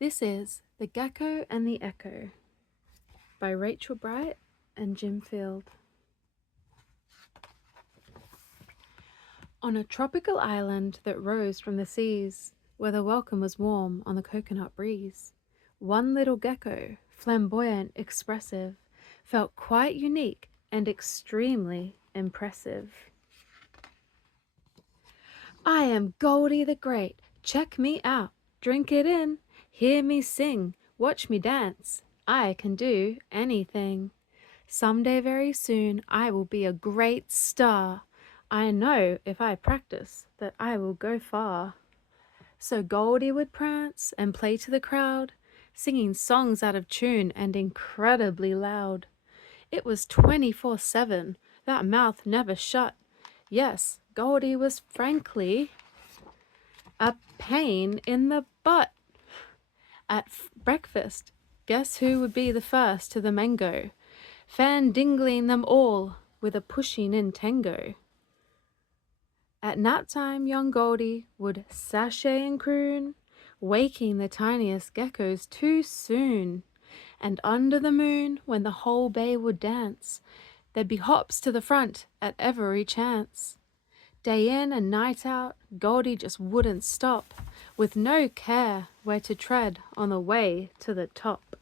This is The Gecko and the Echo by Rachel Bright and Jim Field. On a tropical island that rose from the seas, where the welcome was warm on the coconut breeze, one little gecko, flamboyant, expressive, felt quite unique and extremely impressive. I am Goldie the Great, check me out, drink it in, hear me sing, watch me dance, I can do anything. Someday very soon I will be a great star. I know if I practice that I will go far. So Goldie would prance and play to the crowd, singing songs out of tune and incredibly loud. It was 24/7, that mouth never shut. Yes, Goldie was frankly a pain in the butt. At breakfast, guess who would be the first to the mango, fandingling them all with a pushing in tango. At nap time, young Goldie would sashay and croon, waking the tiniest geckos too soon. And under the moon, when the whole bay would dance, there'd be hops to the front at every chance. Day in and night out, Goldie just wouldn't stop, with no care where to tread on the way to the top.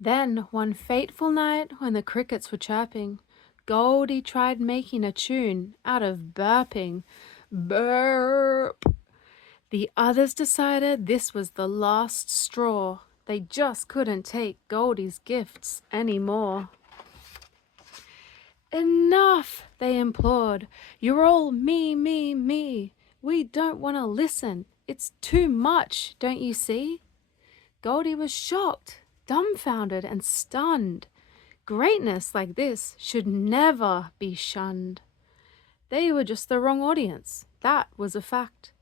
Then, one fateful night, when the crickets were chirping, Goldie tried making a tune out of burping. Burp! The others decided this was the last straw. They just couldn't take Goldie's gifts anymore. Enough, they implored. You're all me, me, me. We don't want to listen. It's too much, don't you see? Goldie was shocked, dumbfounded, and stunned. Greatness like this should never be shunned. They were just the wrong audience. That was a fact.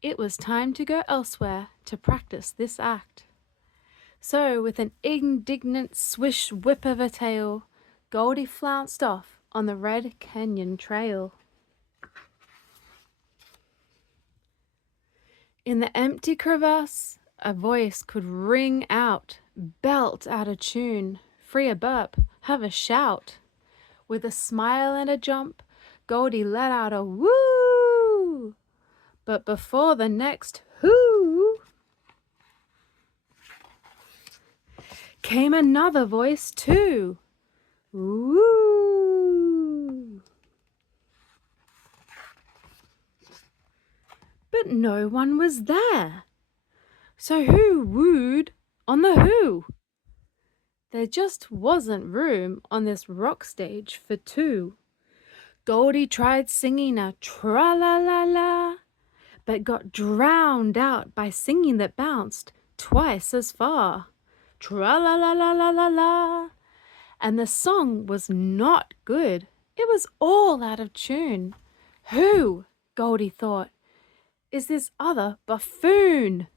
It was time to go elsewhere to practice this act. So, with an indignant swish whip of a tail, Goldie flounced off on the Red Canyon Trail. In the empty crevasse, a voice could ring out, belt out a tune, free a burp, have a shout. With a smile and a jump, Goldie let out a woo! But before the next whoo, came another voice too. Woo! But no one was there. So who wooed on the who? There just wasn't room on this rock stage for two. Goldie tried singing a tra-la-la-la, but got drowned out by singing that bounced twice as far. Tra-la-la-la-la-la-la. And the song was not good. It was all out of tune. Who, Goldie thought, is this other buffoon?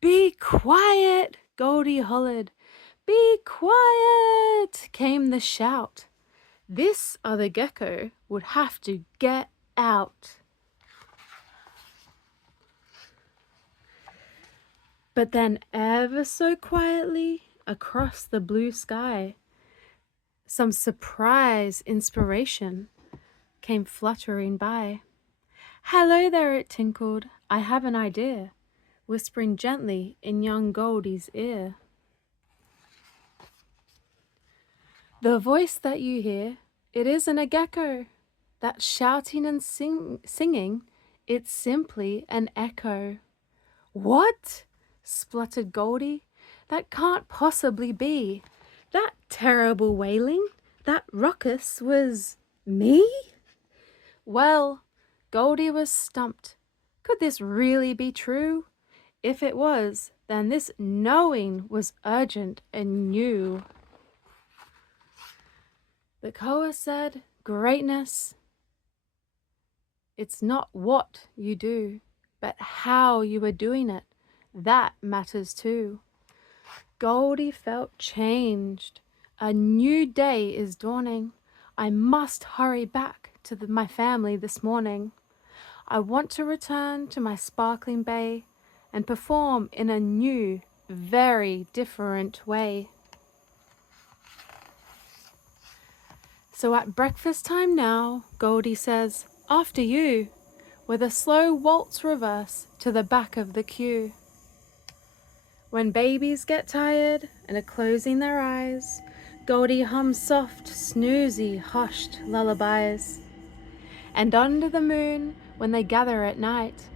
Be quiet, Goldie hollered. Be quiet, came the shout. This other gecko would have to get out. But then ever so quietly across the blue sky, some surprise inspiration came fluttering by. Hello there, it tinkled, I have an idea, whispering gently in young Goldie's ear. The voice that you hear, it isn't a gecko. That shouting and singing, it's simply an echo. What? Spluttered Goldie. That can't possibly be. That terrible wailing, that ruckus was me? Well, Goldie was stumped. Could this really be true? If it was, then this knowing was urgent and new. The Koa said, greatness, it's not what you do, but how you are doing it. That matters too. Goldie felt changed. A new day is dawning. I must hurry back to my family this morning. I want to return to my sparkling bay and perform in a new, very different way. So at breakfast time now, Goldie says, "After you," with a slow waltz reverse to the back of the queue. When babies get tired and are closing their eyes, Goldie hums soft, snoozy, hushed lullabies. And under the moon, when they gather at night,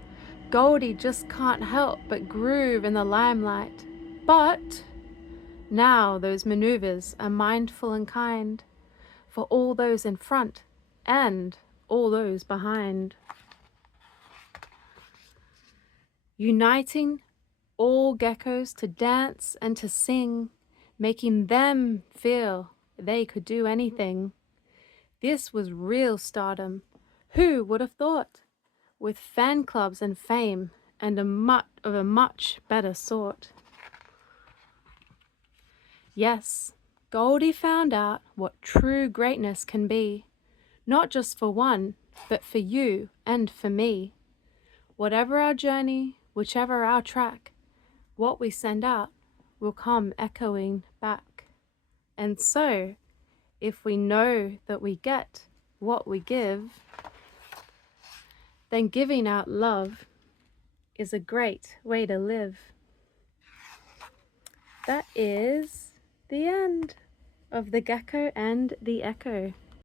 Goldie just can't help but groove in the limelight. But now those maneuvers are mindful and kind for all those in front and all those behind. Uniting all geckos to dance and to sing, making them feel they could do anything. This was real stardom. Who would have thought? With fan clubs and fame and a much better sort. Yes, Goldie found out what true greatness can be, not just for one, but for you and for me. Whatever our journey, whichever our track, what we send out will come echoing back. And so, if we know that we get what we give, then giving out love is a great way to live. That is the end of the Gecko and the Echo.